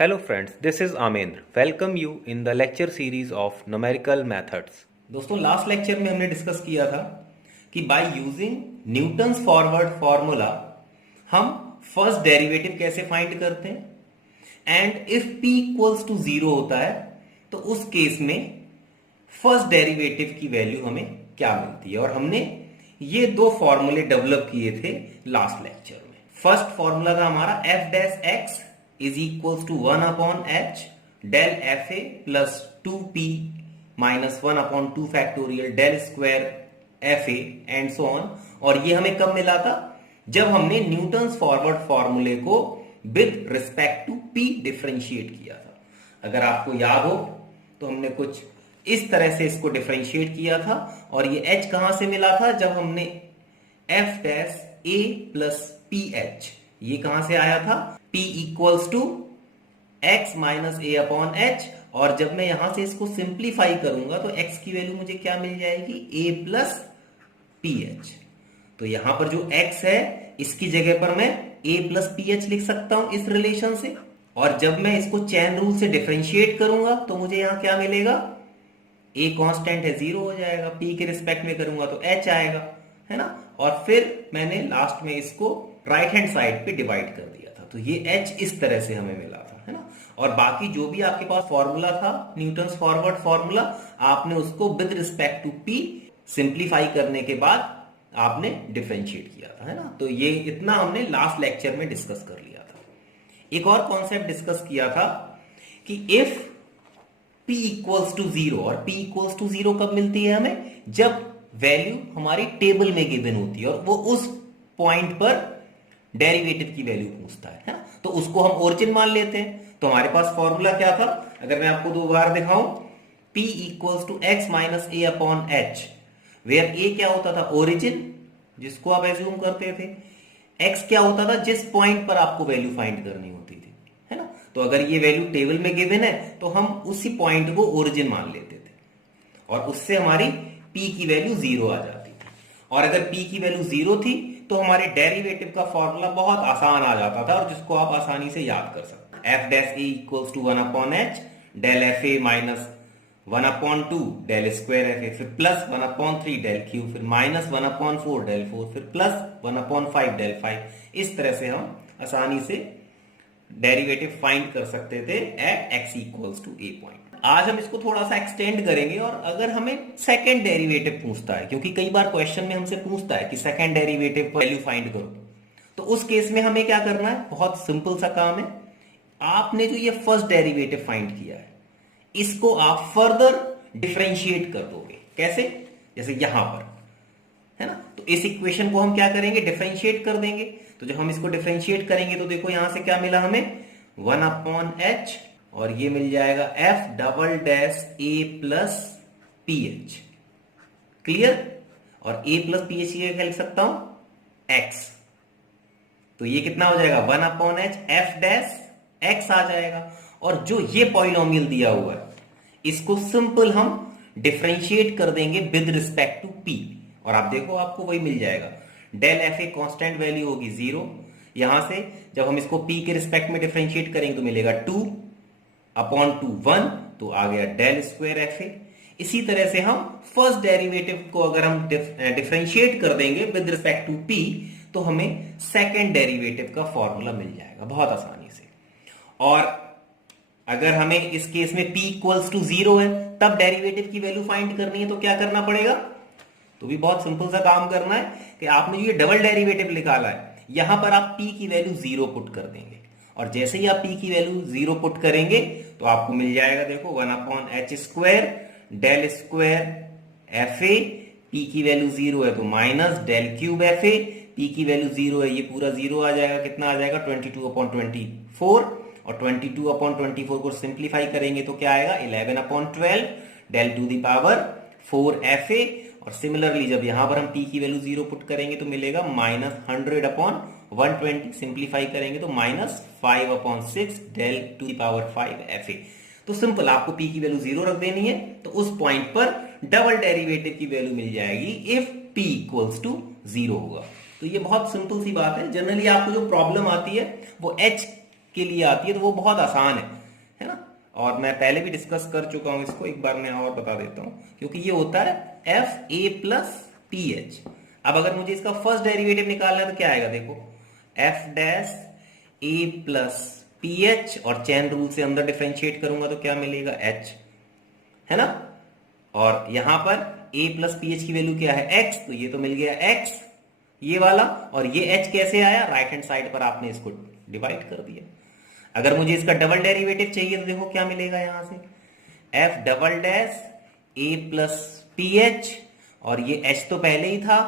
Hello friends, this is Amendra. Welcome you in the lecture series of numerical methods. दोस्तों last lecture में हमने discuss किया था कि by using Newton's forward formula हम first derivative कैसे फाइंड करते हैं and if p equals to 0 होता है तो उस केस में फर्स्ट डेरिवेटिव की वैल्यू हमें क्या मिलती है। और हमने ये दो फॉर्मूले डेवलप किए थे लास्ट लेक्चर में। फर्स्ट फॉर्मूला था हमारा f dash x is equals to 1 upon h del F A plus 2p minus 1 upon 2 factorial del square F A and so on. और ये हमें कब मिला था? जब हमने न्यूटन्स फॉरवर्ड फॉर्मूले को with respect to p differentiate किया था। अगर आपको याद हो तो हमने कुछ इस तरह से इसको डिफरेंशिएट किया था। और ये h कहां से मिला था? जब हमने f dash a plus P H, ये कहां से आया था? p equals to x minus A upon H. और जब मैं यहां से इसको सिंप्लीफाई करूंगा तो x की वैल्यू मुझे क्या मिल जाएगी? a plus P H. तो यहां पर जो x है इसकी जगह पर मैं a प्लस पी एच लिख सकता हूं इस रिलेशन से। और जब मैं इसको चेन रूल से डिफरेंशिएट करूंगा तो मुझे यहां क्या मिलेगा? a कांस्टेंट है, 0 हो जाएगा। p के रिस्पेक्ट में करूंगा तो h आएगा, है ना। और फिर मैंने लास्ट में इसको राइट हैंड साइड पे डिवाइड कर दिया था, तो ये h इस तरह से हमें मिला था, है ना। और बाकी जो भी आपके पास फॉर्मूला था न्यूटन्स फॉरवर्ड फॉर्मूला, आपने उसको with respect to p simplify करने के बाद आपने डिफरेंशिएट किया था, है ना। तो ये इतना हमने लास्ट लेक्चर में डिस्कस कर लिया था। एक और कॉन्सेप्ट डिस्कस किया था कि इफ p इक्वल्स टू 0, और p इक्वल्स टू 0 कब मिलती है हमें? जब वैल्यू हमारी टेबल में गिवन होती है और वो उस पॉइंट पर डेरिवेटिव की वैल्यू पूछता है ना, तो उसको हम ओरिजिन मान लेते हैं। तो हमारे पास फॉर्मूला क्या था? अगर मैं आपको दो बार दिखाऊं, p equals to x minus A upon H, where a क्या होता था? ओरिजिन, जिसको आप एज्यूम करते थे। x क्या होता था? जिस पॉइंट पर आपको वैल्यू फाइंड करनी होती थी, है ना। तो अगर ये वैल्यू टेबल में गिवन है तो हम उसी पॉइंट को ओरिजिन मान लेते थे और उससे हमारी p की वैल्यू 0 आ जाती थी। और अगर p की वैल्यू 0 थी तो हमारे डेरिवेटिव का फॉर्मूला बहुत आसान आ जाता था और जिसको आप आसानी से याद कर सकते हैं। f dash a equals to 1 upon h del F A minus 1 upon 2 del square F A, फिर प्लस 1 अपॉन 3 डेल क्यू, फिर माइनस 1 अपॉन 4 डेल 4, फिर प्लस 1 अपॉन 5 डेल 5। इस तरह से हम आसानी से डेरिवेटिव फाइंड कर सकते थे at x equals to a point. आज हम इसको थोड़ा सा एक्सटेंड करेंगे और अगर हमें सेकंड डेरिवेटिव पूछता है, क्योंकि कई बार क्वेश्चन में हमसे पूछता है कि सेकंड डेरिवेटिव पर वैल्यू फाइंड करो, तो उस केस में हमें क्या करना है? बहुत सिंपल सा काम है। आपने जो ये फर्स्ट डेरिवेटिव फाइंड किया है इसको आप फर्दर डिफरेंशिएट कर दोगे। कैसे? जैसे यहां पर, है ना। तो इस इक्वेशन को हम क्या करेंगे? डिफरेंशिएट कर देंगे। तो जब हम इसको डिफरेंशिएट करेंगे तो देखो यहां से क्या मिला हमें? 1 अपॉन एच, और ये मिल जाएगा f double dash a plus P H. Clear? और a प्लस पी एच ये क्या लिख सकता हूं? x। तो ये कितना हो जाएगा? 1 upon H f dash x आ जाएगा। और जो ये पॉलिनोमियल दिया हुआ है इसको सिंपल हम डिफरेंशिएट कर देंगे विद रिस्पेक्ट टू p, और आप देखो आपको वही मिल जाएगा। Del F A constant value होगी 0। यहां से जब हम इसको p के रिस्पेक्ट में डिफरेंशिएट करेंगे तो मिलेगा 2 अपॉन 2 1, तो आ गया डेल स्क्वायर एफ ए। इसी तरह से हम फर्स्ट डेरिवेटिव को अगर हम डिफरेंशिएट कर देंगे विद रिस्पेक्ट टू p तो हमें सेकंड डेरिवेटिव का फॉर्मूला मिल जाएगा बहुत आसानी से। और अगर हमें इस केस में p इक्वल्स टू 0 है तब डेरिवेटिव की वैल्यू फाइंड करनी है तो क्या करना पड़ेगा? तो भी बहुत सिंपल सा काम करना है कि आपने जो ये डबल डेरिवेटिव निकाला है यहां पर आप p की वैल्यू 0 पुट कर देंगे। और जैसे ही आप p की वैल्यू 0 पुट करेंगे तो आपको मिल जाएगा, देखो 1 upon H square del square F A. p की वैल्यू 0 है तो minus del cube F A. p की वैल्यू 0 है, ये पूरा 0 आ जाएगा। कितना आ जाएगा? 22 अपॉन 24। और 22 अपॉन 24 को सिंप्लीफाई करेंगे तो क्या आएगा? 11 upon 12 del to the power 4 F A. और सिमिलरली जब यहां पर हम p की वैल्यू 0 पुट करेंगे तो मिलेगा माइनस 100 अपॉन 120। सिंप्लीफाई करेंगे तो minus 5 upon 6 del to the power 5 F A. तो सिंपल आपको p की वैल्यू 0 रख देनी है तो उस पॉइंट पर डबल डेरिवेटिव की वैल्यू मिल जाएगी इफ p इक्वल्स टू 0 होगा। तो ये बहुत सिंपल सी बात है। जनरली आपको जो प्रॉब्लम आती है वो h के लिए आती है तो वो बहुत आसान है ना। और मैं पहले भी डिस्कस कर चुका हूं इसको, एक बार मैं और बता देता हूं, क्योंकि ये होता है F A plus P H. अब अगर मुझे इसका फर्स्ट डेरिवेटिव निकालना है तो क्या आएगा, देखो एफ डैश ए प्लस पी एच, और चेन रूल से अंदर डिफरेंशिएट करूंगा तो क्या मिलेगा, एच, है ना। और यहां पर a प्लस पी एच की वैल्यू क्या है, x, तो ये तो मिल गया x ये वाला, और ये h कैसे आया, राइट हैंड साइड पर आपने इसको डिवाइड कर दिया। अगर मुझे इसका डबल डेरिवेटिव चाहिए तो देखो क्या मिलेगा यहां से, f double dash a plus P H, और ये h तो पहले ही था,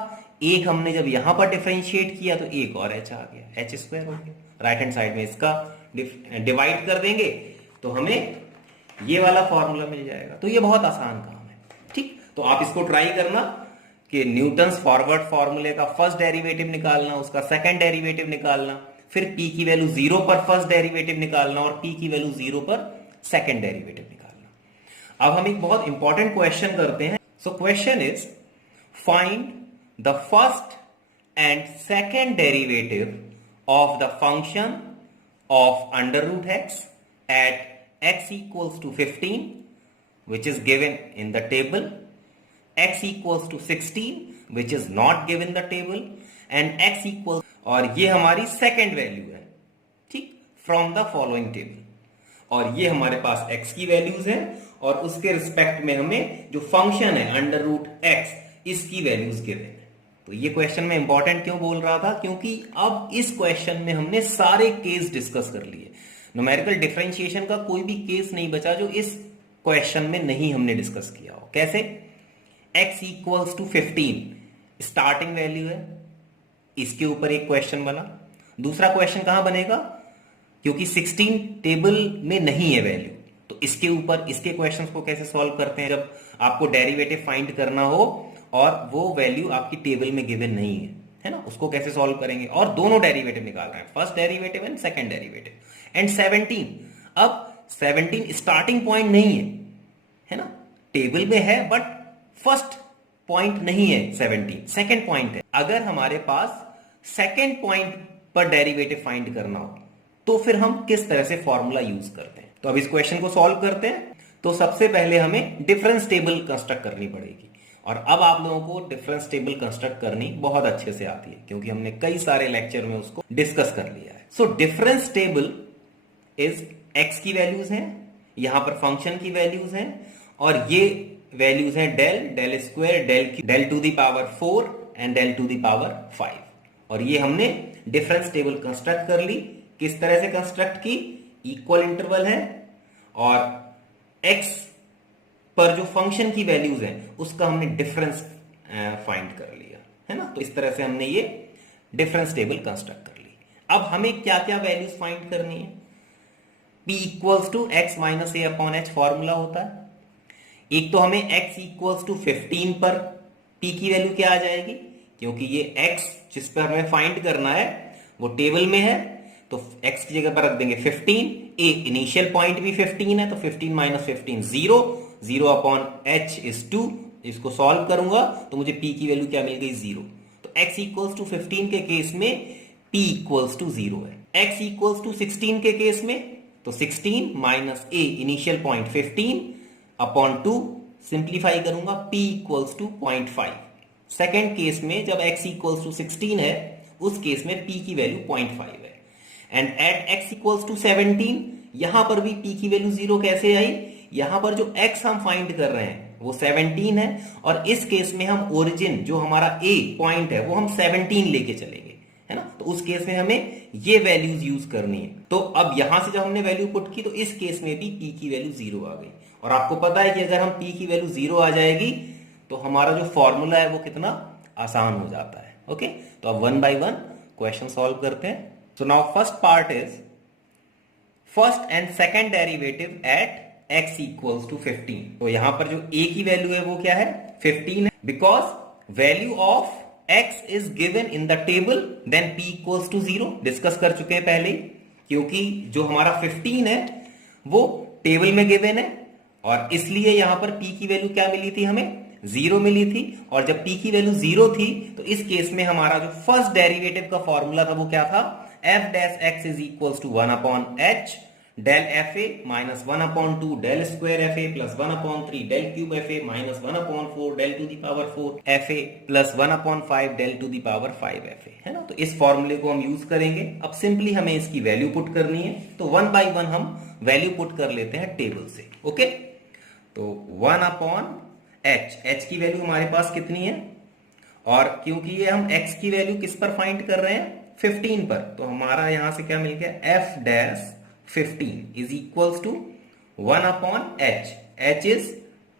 एक हमने जब यहां पर डिफरेंशिएट किया तो एक और h आ गया, h स्क्वायर हो गया। राइट हैंड साइड में इसका डिवाइड कर देंगे तो हमें ये वाला फॉर्मूला मिल जाएगा। तो ये बहुत आसान काम है, ठीक। तो आप इसको ट्राई करना कि न्यूटन्स फॉरवर्ड फॉर्मूले का फर्स्ट डेरिवेटिव निकालना, उसका सेकंड डेरिवेटिव निकालना, फिर p की वैल्यू 0 पर फर्स्ट डेरिवेटिव निकालना और p की वैल्यू 0 पर सेकंड डेरिवेटिव निकालना। अब हम एक बहुत इंपॉर्टेंट क्वेश्चन करते हैं। So question is find the first and second derivative of the function of under root x at x equals to 15, which is given in the table, x equals to 16, which is not given the table, and x equals, और ये हमारी second value है, ठीक, from the following table, और ये हमारे पास x की values हैं, और उसके रिस्पेक्ट में हमें जो फंक्शन है अंडर रूट x, इसकी वैल्यूज गिवन है। तो ये क्वेश्चन में इंपॉर्टेंट क्यों बोल रहा था, क्योंकि अब इस क्वेश्चन में हमने सारे केस डिस्कस कर लिए। न्यूमेरिकल डिफरेंशिएशन का कोई भी केस नहीं बचा जो इस क्वेश्चन में नहीं हमने डिस्कस किया हो। कैसे, x equals to 15 starting value है, इसके ऊपर एक क्वेश्चन बना। दूसरा क्वेश्चन कहां बनेगा, क्योंकि 16 टेबल में नहीं है वैल्यू, तो इसके ऊपर इसके क्वेश्चंस को कैसे सॉल्व करते हैं जब आपको डेरिवेटिव फाइंड करना हो और वो वैल्यू आपकी टेबल में गिवन नहीं है ना, उसको कैसे सॉल्व करेंगे। और दोनों डेरिवेटिव निकाल रहे हैं, first derivative and second derivative. And 17, अब 17 स्टार्टिंग पॉइंट नहीं है ना, टेबल में है बट फर्स्ट पॉइंट नहीं है, 17 सेकंड पॉइंट है। अगर हमारे पास सेकंड पॉइंट पर डेरिवेटिव फाइंड करना हो तो फिर हम किस तरह से फॉर्मूला यूज करते हैं। तो अब इस क्वेश्चन को सॉल्व करते हैं। तो सबसे पहले हमें डिफरेंस टेबल कंस्ट्रक्ट करनी पड़ेगी, और अब आप लोगों को डिफरेंस टेबल कंस्ट्रक्ट करनी बहुत अच्छे से आती है, क्योंकि हमने कई सारे लेक्चर में उसको डिस्कस कर लिया है। So difference table is x की वैल्यूज हैं, यहां पर फंक्शन की वैल्यूज हैं, और ये वैल्यूज हैं del, del square, del to the power 4 and del to the power 5। और ये हमने डिफरेंस टेबल कंस्ट्रक्ट कर ली। किस तरह से कंस्ट्रक्ट की, इक्वल इंटरवल है और x पर जो फंक्शन की वैल्यूज हैं उसका हमने डिफरेंस फाइंड कर लिया है ना। तो इस तरह से हमने ये डिफरेंस टेबल कंस्ट्रक्ट कर ली। अब हमें क्या क्या वैल्यूज फाइंड करनी है, p equals to x minus A upon H formula होता है। एक तो हमें x इक्वल्स टू 15 पर p की वैल्यू क्या आ जाएगी, क्योंकि ये x जिस पर हमें फाइंड करना है वो टेबल में है, तो x की जगह पर रख देंगे 15, a इनिशियल पॉइंट भी 15 है, तो 15 माइनस 15 0, 0 अपॉन h इज 2। इसको सॉल्व करूंगा तो मुझे p की वैल्यू क्या मिल गई, 0। तो x इक्वल्स टू 15 के केस में p इक्वल्स टू 0 है। x इक्वल्स टू 16 के केस में तो 16 minus a initial point 15 upon 2, simplify करूंगा p equals to 0.5। Second case में जब x इक्वल्स टू 16 है उस केस में p की वैल्यू 0.5 है। And at x equals to 17, यहां पर भी p की वैल्यू 0 कैसे आई, यहां पर जो x हम फाइंड कर रहे हैं वो 17 है, और इस केस में हम ओरिजिन जो हमारा a पॉइंट है वो हम 17 लेके चलेंगे, है ना। तो उस केस में हमें ये वैल्यूज यूज करनी है। तो अब यहां से जब हमने वैल्यू पुट की तो इस केस में भी p की वैल्यू 0 आ गई, और आपको पता है कि अगर हम p की वैल्यू 0 आ जाएगी तो हमारा जो फॉर्मूला है वो कितना आसान हो जाता है। ओके, तो अब 1 बाय 1 क्वेश्चन सॉल्व करते हैं। So now first part is first and second derivative at x equals to 15। तो यहां पर जो a की वैल्यू है वो क्या है, 15 है, because value of x is given in the table, then p equals to 0 discuss कर चुके हैं पहले, क्योंकि जो हमारा 15 है वो टेबल में गिवन है, और इसलिए यहां पर p की वैल्यू क्या मिली थी, हमें 0 मिली थी। और जब p की वैल्यू 0 थी तो इस केस में हमारा जो फर्स्ट डेरिवेटिव का फॉर्मूला था वो क्या था, F dash X is equal to 1 upon H del F A minus 1 upon 2 del square F A plus 1 upon 3 del cube F A minus 1 upon 4 del to the power 4 F A plus 1 upon 5 del to the power 5 F A, है ना। तो इस फॉर्मूले को हम use करेंगे। अब simply हमें इसकी वैल्यू पुट करनी है, तो 1 बाई 1 हम वैल्यू पुट कर लेते हैं टेबल से। ओके, तो 1 अपॉन एच की वैल्यू हमारे पास कितनी है, और क्योंकि ये हम x की वैल्यू किस पर फाइंड कर रहे हैं, 15 पर, तो हमारा यहां से क्या मिल गया, F dash 15 is equals to 1 upon H is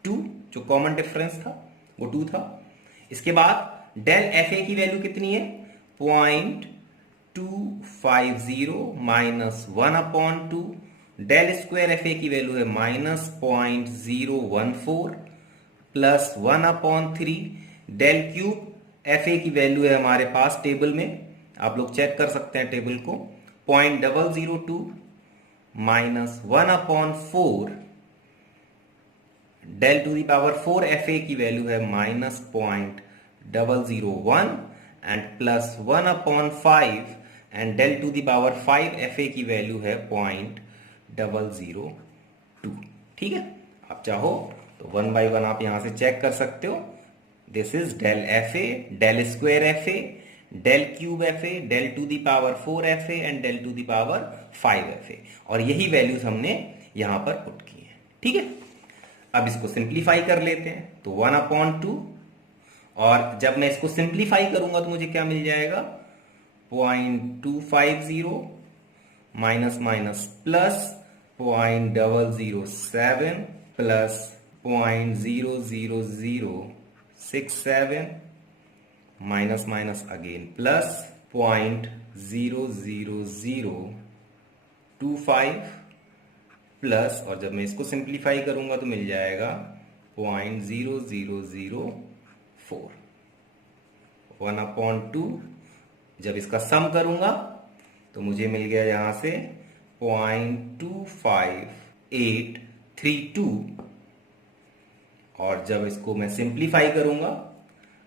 2, जो कॉमन डिफरेंस था वो 2 था। इसके बाद डेल एफ ए की वैल्यू कितनी है, 0.250 minus 1 upon 2, del square F A की वैल्यू है minus 0.014 plus 1 upon 3, del cube F A की वैल्यू है हमारे पास टेबल में, आप लोग चेक कर सकते हैं टेबल को, 0.002 minus 1 upon 4, del to the power 4 F A की वैल्यू है minus 0.001 and plus 1 upon 5 and del to the power 5 F A की वैल्यू है 0.002। ठीक है, आप चाहो तो 1 बाई 1 आप यहां से चेक कर सकते हो। This is del F A, del square F A, del cube F A, del to the power 4 F A and del to the power 5 F A, और यही वैल्यूज हमने यहां पर पुट की है। ठीक है, अब इसको सिंप्लीफाई कर लेते हैं, तो 1 अपॉन 2, और जब मैं इसको सिंप्लीफाई करूंगा तो मुझे क्या मिल जाएगा, 0.250 minus minus plus 0.007 plus 0.00067 minus minus again plus 0.00025 plus, और जब मैं इसको सिंप्लीफाई करूंगा तो मिल जाएगा 0.0004, 1 अपॉन 2, जब इसका सम करूंगा तो मुझे मिल गया यहां से 0.25832, और जब इसको मैं सिंप्लीफाई करूंगा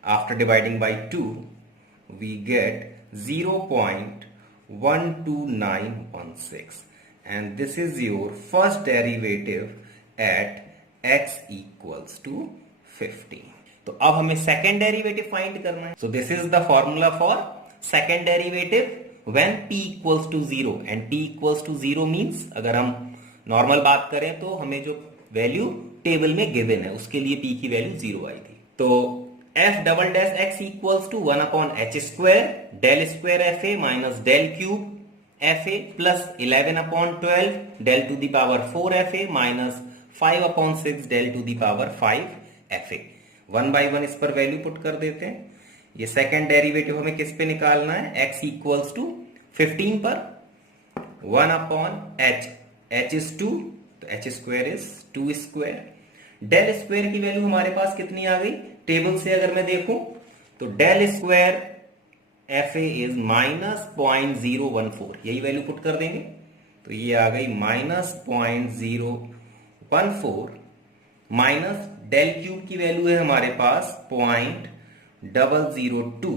after dividing by 2 we get 0.12916, and this is your first derivative at x equals to 15. तो अब हमें सेकेंड डेरिवेटिव फाइंड करना है। So this is the formula for second derivative when p equals to 0, and p equals to 0 means अगर हम normal बात करें तो हमें जो वैल्यू टेबल में गिवन है उसके लिए p की वैल्यू 0 आई थी। तो f double dash x equals to 1 upon H square del square F A minus del cube F A plus 11 upon 12 del to the power 4 F A minus 5 upon 6 del to the power 5 F A. 1 by 1 इस पर value put कर देते हैं। ये second derivative हमें किस पे निकालना है, x इक्वल्स टू 15 पर, 1 अपॉन h इज 2, तो h square is 2 square, del square की वैल्यू हमारे पास कितनी आ गई, टेबल से अगर मैं देखूं तो del square F A is minus 0.014, यही वैल्यू पुट कर देंगे तो ये आ गई माइनस 0.014 माइनस डेल क्यूब की वैल्यू है हमारे पास 0.002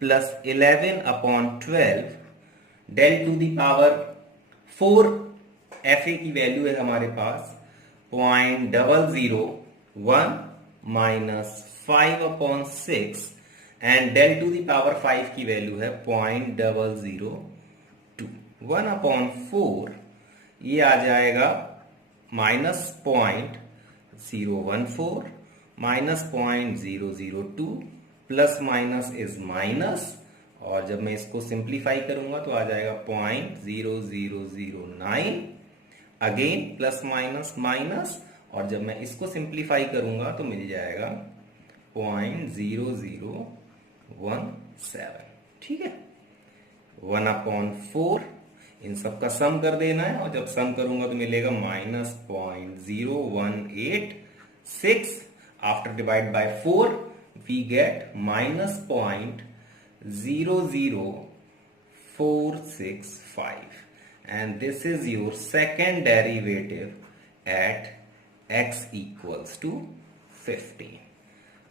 plus 11 upon 12 del to the power 4 F A की वैल्यू है हमारे पास 0.001 minus 5 upon 6 and del to the power 5 की वैल्यू है 0.002, 1 अपॉन 4 ये आ जाएगा minus 0.014 minus 0.002 plus minus is minus, और जब मैं इसको सिंप्लीफाई करूंगा तो आ जाएगा 0.0009 अगेन प्लस माइनस माइनस, और जब मैं इसको सिंप्लीफाई करूंगा तो मिल जाएगा 0.0017। ठीक है, 1 अपॉन 4 इन सब का सम कर देना है, और जब सम करूंगा तो मिलेगा minus 0.0186 after divide by 4 we get minus 0.00465, and this is your second derivative at x equals to 15.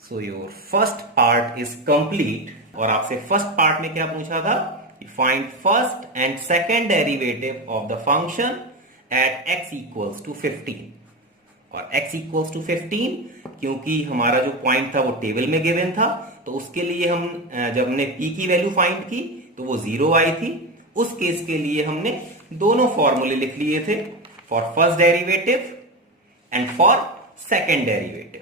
So your first part is complete, और आपसे फर्स्ट पार्ट में क्या पूछा था find first and second derivative of the function at x equals to 15 और x equals to 15 क्योंकि हमारा जो पॉइंट था वो टेबल में गिवन था, तो उसके लिए हम जब हमने p की वैल्यू फाइंड की तो वो 0 आई थी। उस केस के लिए हमने दोनों फॉर्मूले लिख लिए थे, for first derivative and for second derivative,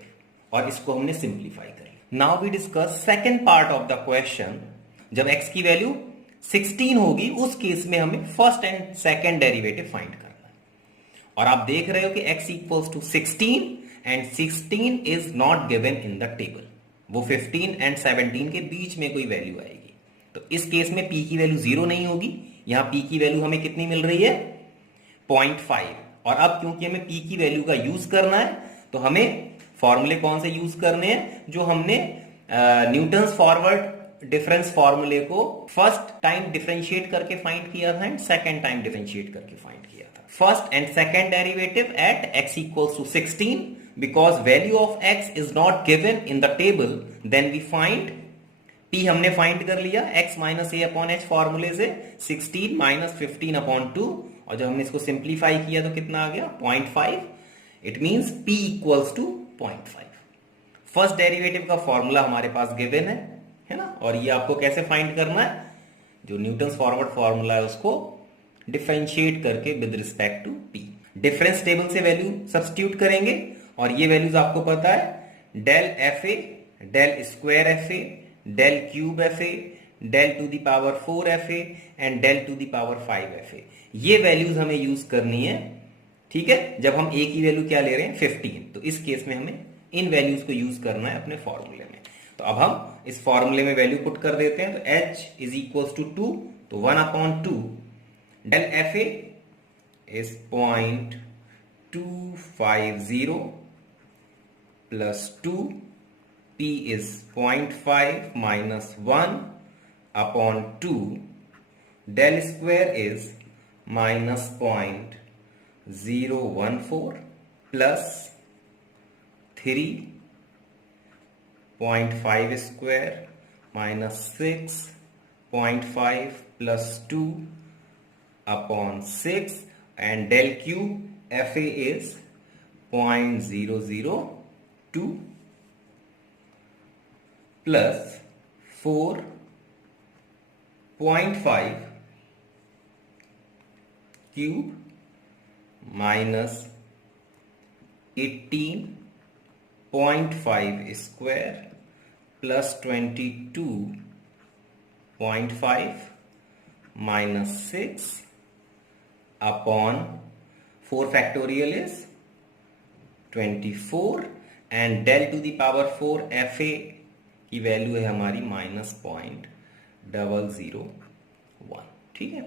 और इसको हमने सिंप्लीफाई कर लिया। Now we discuss second part of the question. जब x की वैल्यू 16 होगी उस केस में हमें first and second derivative find करना है, और आप देख रहे हो कि x equals to 16 and 16 is not given in the table. वो 15 एंड 17 के बीच में कोई वैल्यू आएगी, तो इस केस में p की वैल्यू 0 नहीं होगी। यहां p की वैल्यू हमें कितनी मिल रही है 0.5, और अब क्योंकि हमें p की वैल्यू का यूज करना है तो हमें फॉर्मूले कौन से यूज करने हैं, जो हमने न्यूटन्स फॉरवर्ड डिफरेंस फॉर्मूले को फर्स्ट टाइम डिफरेंशिएट करके फाइंड किया था एंड सेकेंड टाइम डिफरेंशिएट करके फाइंड किया था। First and second derivative at x equals to 16, because value of x is not given in the table, then we find p हमने find कर लिया x minus a upon h फॉर्मूले से 16 minus 15 upon 2, और जब हमने इसको सिंप्लीफाई किया तो कितना आ गया 0.5। It means p equals to 0.5। First derivative का फॉर्मूला हमारे पास गिवन है ना, और ये आपको कैसे फाइंड करना है, जो न्यूटन्स फॉरवर्ड फॉर्मूला है उसको डिफरेंशिएट करके with respect to p। Difference table से वैल्यू सब्स्टिट्यूट करेंगे, और ये वैल्यूज आपको पता है del fa, del square fa, del cube fa, del to the power 4 fa and del to the power 5 fa। ये वैल्यूज हमें यूज करनी है, ठीक है। जब हम a की वैल्यू क्या ले रहे हैं 15, तो इस केस में हमें इन वैल्यूज को यूज करना है अपने फॉर्मूले में। तो अब हम इस फॉर्मूले में वैल्यू पुट कर देते हैं, तो h इज इक्वल्स टू 2, तो 1 upon 2 del fa is 0.250 plus 2, p is 0.5 minus 1 upon 2, del square is minus 0.014 plus 3.5 square minus 6.5 plus 2 upon 6, and del cube fa is 0.002 plus 4.5 cube minus 18.5 square plus 22.5 minus 6 upon 4 factorial is 24, and del to the power 4 fa की value है हमारी -0.001, ठीक है।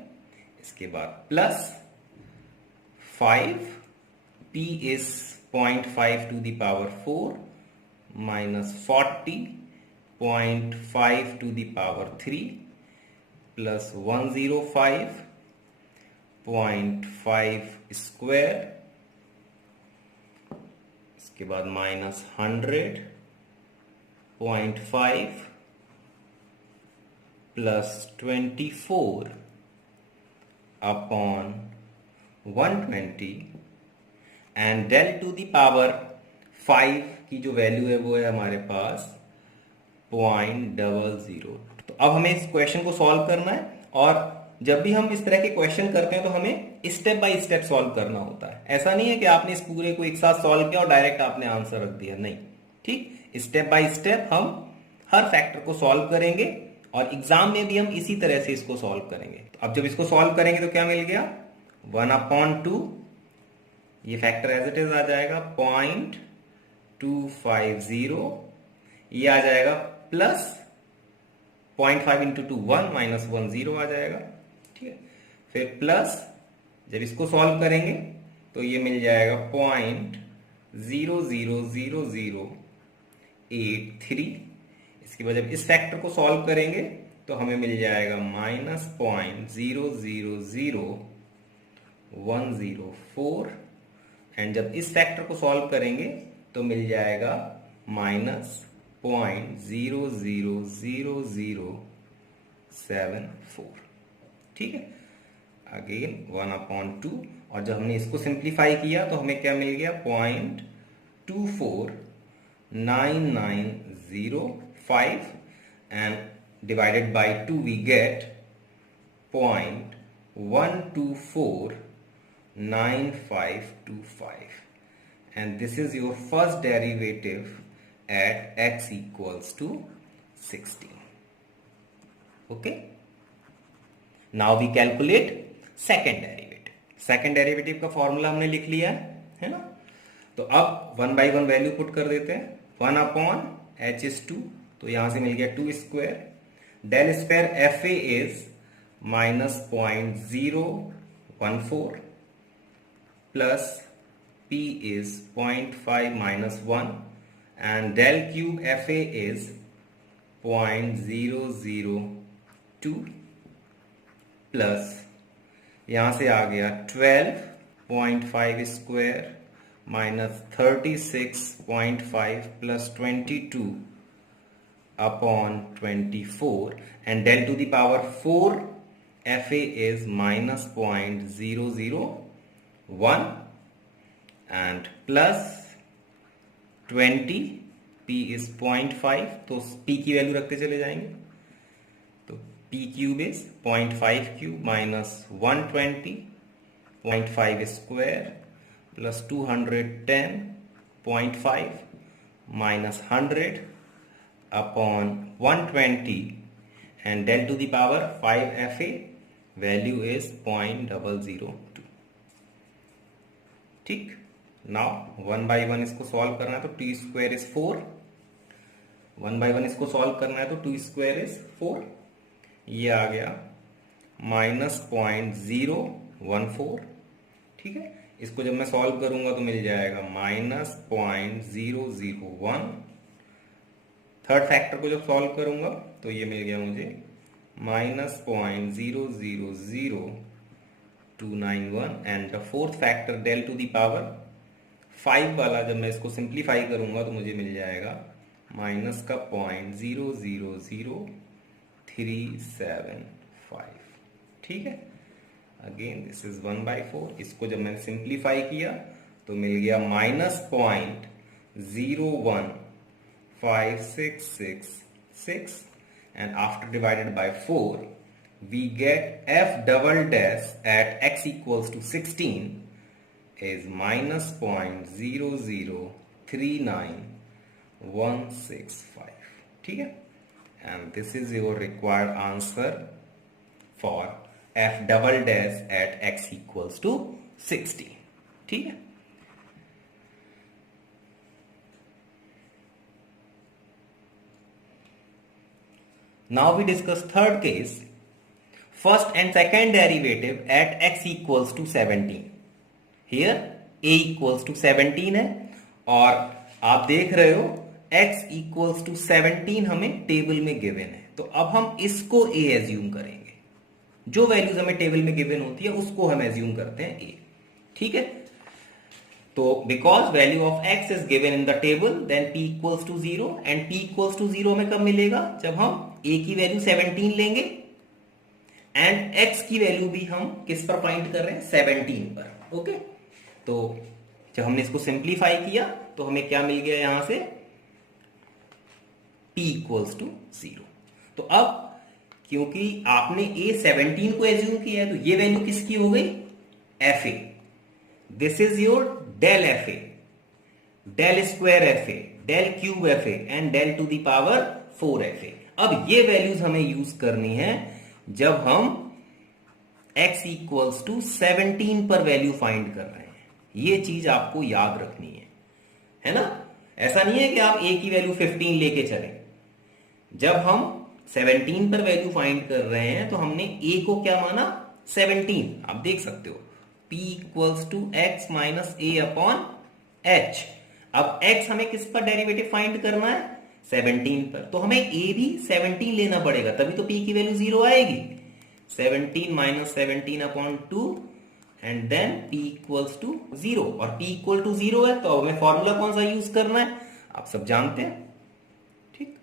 इसके बाद plus 5, p is 0.5 to the power 4 minus 40.5 to the power 3 plus 105.5 square, इसके बाद -100.5 plus 24 upon 120, and del to the power 5 की जो वैल्यू है वो है हमारे पास 0.00। तो अब हमें इस क्वेश्चन को सॉल्व करना है, और जब भी हम इस तरह के क्वेश्चन करते हैं तो हमें स्टेप बाय स्टेप सॉल्व करना होता है। ऐसा नहीं है कि आपने इस पूरे को एक साथ सॉल्व किया और डायरेक्ट आपने आंसर रख दिया, नहीं, ठीक। स्टेप बाय स्टेप हम हर फैक्टर को सॉल्व करेंगे, और एग्जाम में भी हम इसी तरह से इसको सॉल्व करेंगे। तो अब जब इसको सॉल्व करेंगे तो क्या मिल गया 1/2, ये फैक्टर एज इट इज आ जाएगा 0.250, ये आ जाएगा प्लस 0.5 इंटू 2 1 माइनस 1 0 आ जाएगा, ठीक है। फिर प्लस जब इसको सॉल्व करेंगे तो ये मिल जाएगा 0.000083। इसके बाद जब इस फैक्टर को सॉल्व करेंगे तो हमें मिल जाएगा -0.000104, एंड जब इस फैक्टर को सॉल्व करेंगे तो मिल जाएगा -0.000074। ठीक है, अगेन 1/2, और जब हमने इसको सिंप्लीफाई किया तो हमें क्या मिल गया 0.249905 and divided by 2 we get 0.1249525 and this is your first derivative at x equals to 16. Okay, now we calculate second derivative. Second derivative का फॉर्मूला हमने लिख लिया है ना। तो अब 1 by 1 वैल्यू पुट कर देते हैं। 1/h is 2, तो यहां से मिल गया 2 square. Del square F A is -0.014 plus P is 0.5 minus 1 and del cube FA is 0.002 plus यहां से आ गया 12.5 square minus 36.5 plus 22 upon 24 and del to the power 4 FA is -0.001 and plus 20, P is 0.5, तो P की value रखते चले जाएंगे, तो P cube is 0.5 cube minus 120.5 square plus 210.5 minus 100 upon 120 and del to the power 5 FA value is 0.002। ठीक, now 1 by 1 इसको solve करना है तो 2 स्क्वायर इज 4। 1 by 1 इसको सॉल्व करना है तो 2 स्क्वायर इज 4, ये आ गया -0.014। ठीक है, इसको जब मैं सॉल्व करूंगा तो मिल जाएगा -0.001। थर्ड फैक्टर को जब सॉल्व करूंगा तो ये मिल गया मुझे -0.000291 and the fourth factor del to the power 5 वाला जब मैं इसको सिंप्लीफाई करूंगा तो मुझे मिल जाएगा माइनस का 0.000375। ठीक है, अगेन दिस इज 1/4। इसको जब मैंने सिंप्लीफाई किया तो मिल गया -0.015666 and after divided by 4 we get f double dash at x equals to 16 is -0.0396165। ठीक है, and this is your required answer for f double dash at x equals to 60। ठीक है, now we discuss third case, first and second derivative at x equals to 17। here a equals to 17 है और आप देख रहे हो x equals to 17 हमें table में गिवन है, तो अब हम इसको a एज्यूम करेंगे। जो वैल्यूज हमें टेबल में गिवन होती है उसको हम एज्यूम करते हैं a। ठीक है, तो because value of x is given in the table then p equals to 0 and p equals to 0 में कब मिलेगा, जब हम a की वैल्यू 17 लेंगे एंड x की वैल्यू भी हम किस पर फाइंड कर रहे हैं 17 पर। ओके, तो जब हमने इसको सिंप्लीफाई किया तो हमें क्या मिल गया यहां से p इक्वल्स टू 0। तो अब क्योंकि आपने a 17 को एज्यूम किया है तो ये वैल्यू किसकी हो गई fa। This is your del fa, del square fa, del cube fa and del to the power 4 fa। अब ये वैल्यूज हमें यूज करनी है जब हम x इक्वल्स टू 17 पर वैल्यू फाइंड कर रहे हैं। ये चीज आपको याद रखनी है ना। ऐसा नहीं है कि आप a की वैल्यू 15 लेके चलें। जब हम 17 पर वैल्यू फाइंड कर रहे हैं तो हमने a को क्या माना 17। आप देख सकते हो p equals to x minus a upon h। अब x हमें किस पर डेरिवेटिव फाइंड करना है 17 पर, तो हमें a भी 17 लेना पड़ेगा, तभी तो p की वैल्यू 0 आएगी। 17 minus 17 upon 2 and then p equals to 0 और p इक्वल टू 0 है तो हमें फॉर्मूला कौन सा यूज करना है आप सब जानते हैं। ठीक,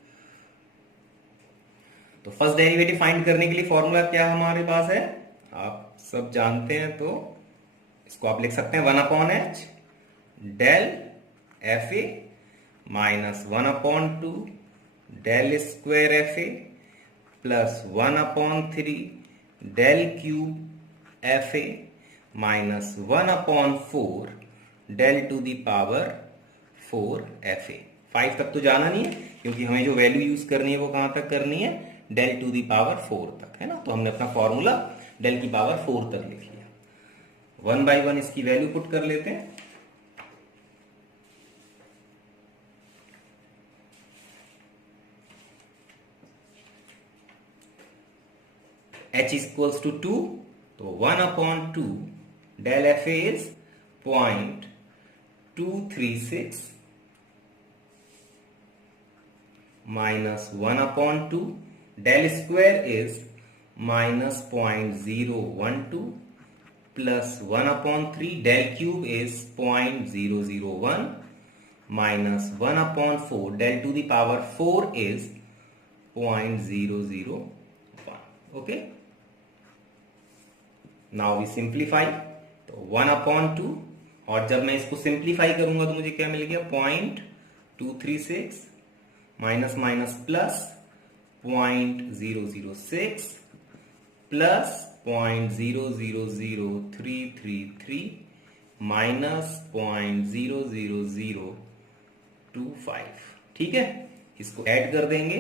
तो फर्स्ट डेरिवेटिव फाइंड करने के लिए फॉर्मूला क्या हमारे पास है आप सब जानते हैं, तो इसको आप लिख सकते हैं 1/h del F A minus 1/2 del square F A plus 1/3 del cube F A minus 1/4 del to the power 4 F A. 5 तक तो जाना नहीं है, क्योंकि हमें जो वैल्यू यूज करनी है वो कहां तक करनी है, डेल टू दी पावर 4 तक, है ना। तो हमने अपना फॉर्मूला डेल की पावर 4 तक लिख लिया। 1 by 1 इसकी वैल्यू पुट कर लेते हैं। h इक्वल्स टू 2, तो 1/2 del F A is 0.236 minus 1/2 del square is minus 0.012 plus 1/3 del cube is 0.001 minus 1/4 del to the power 4 is 0.001. Okay, now we simplify. तो 1/2, और जब मैं इसको सिंप्लीफाई करूंगा तो मुझे क्या मिल गया, 0.236 minus minus plus 0.006 plus 0.000333 minus 0.00025। ठीक है, इसको ऐड कर देंगे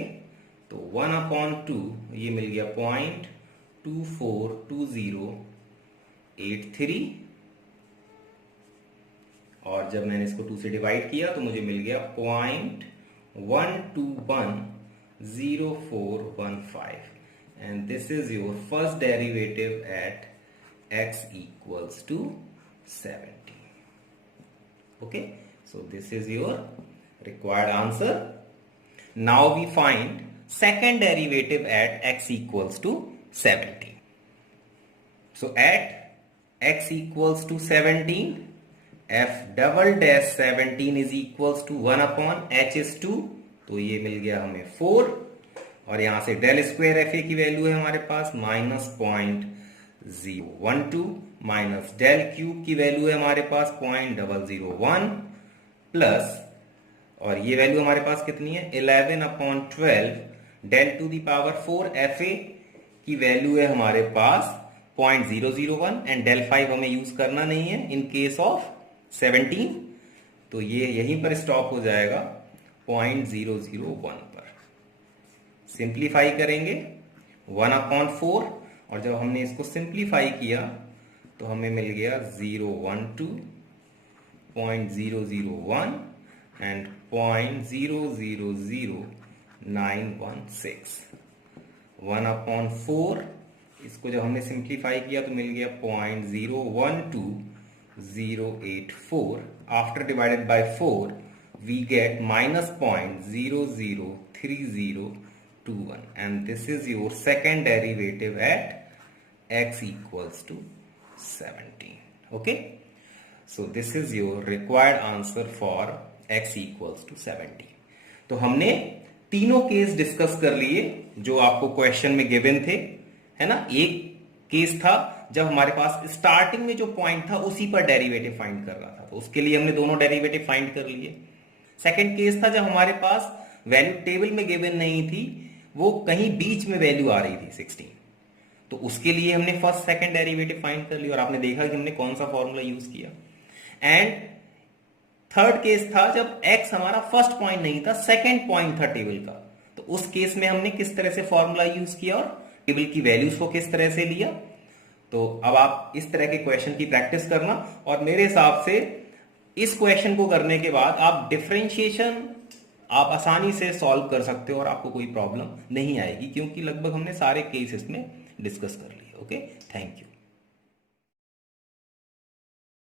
तो 1/2 ये मिल गया 0.242083, और जब मैंने इसको 2 से डिवाइड किया तो मुझे मिल गया 0.1210415, and this is your first derivative at x equals to 70. Okay, so this is your required answer. Now we find second derivative at x equals to 70. So at x equals to 17, f double dash 17 is equals to 1/h is 2, तो ये मिल गया हमें 4, और यहां से del square F A की value है हमारे पास -0.012 माइनस डेल क्यूब की वैल्यू है हमारे पास 0.001 प्लस, और ये वैल्यू हमारे पास कितनी है 11/12 del to the power 4 F A की वैल्यू है हमारे पास 0.001, एंड डेल 5 हमें यूज करना नहीं है इन केस ऑफ 17, तो ये यहीं पर स्टॉप हो जाएगा 0.001 पर। सिंप्लीफाई करेंगे 1/4, और जब हमने इसको सिंप्लीफाई किया तो हमें मिल गया 012.001 एंड 0.000916। 1/4 इसको जब हमने सिंप्लीफाई किया तो मिल गया 0.012084। After divided by 4 we get -0.003021, and this is your second derivative at x equals to 17. Okay, so this is your required answer for x equals to 17. तो हमने तीनों केस डिस्कस कर लिए जो आपको क्वेश्चन में गिवन थे, है ना। एक केस था जब हमारे पास स्टार्टिंग में जो पॉइंट था उसी पर डेरिवेटिव फाइंड कर रहा था, तो उसके लिए हमने दोनों डेरिवेटिव फाइंड कर लिए। सेकंड केस था जब हमारे पास वैल्यू टेबल में गिवन नहीं थी, वो कहीं बीच में वैल्यू आ रही थी 16, तो उसके लिए हमने फर्स्ट सेकंड डेरिवेटिव फाइंड कर लिया, और आपने देखा कि हमने कौन सा फॉर्मूला यूज किया। एंड थर्ड केस था जब x हमारा फर्स्ट पॉइंट नहीं था, सेकंड पॉइंट था टेबल का, तो उस केस में हमने किस तरह से फॉर्मूला यूज किया और टेबल की वैल्यूज को किस तरह से लिया। तो अब आप इस तरह के क्वेश्चन की प्रैक्टिस करना, और मेरे हिसाब से इस क्वेश्चन को करने के बाद आप डिफरेंशिएशन आप आसानी से सॉल्व कर सकते हो और आपको कोई प्रॉब्लम नहीं आएगी, क्योंकि लगभग हमने सारे केसेस में डिस्कस कर लिए। Okay, thank you.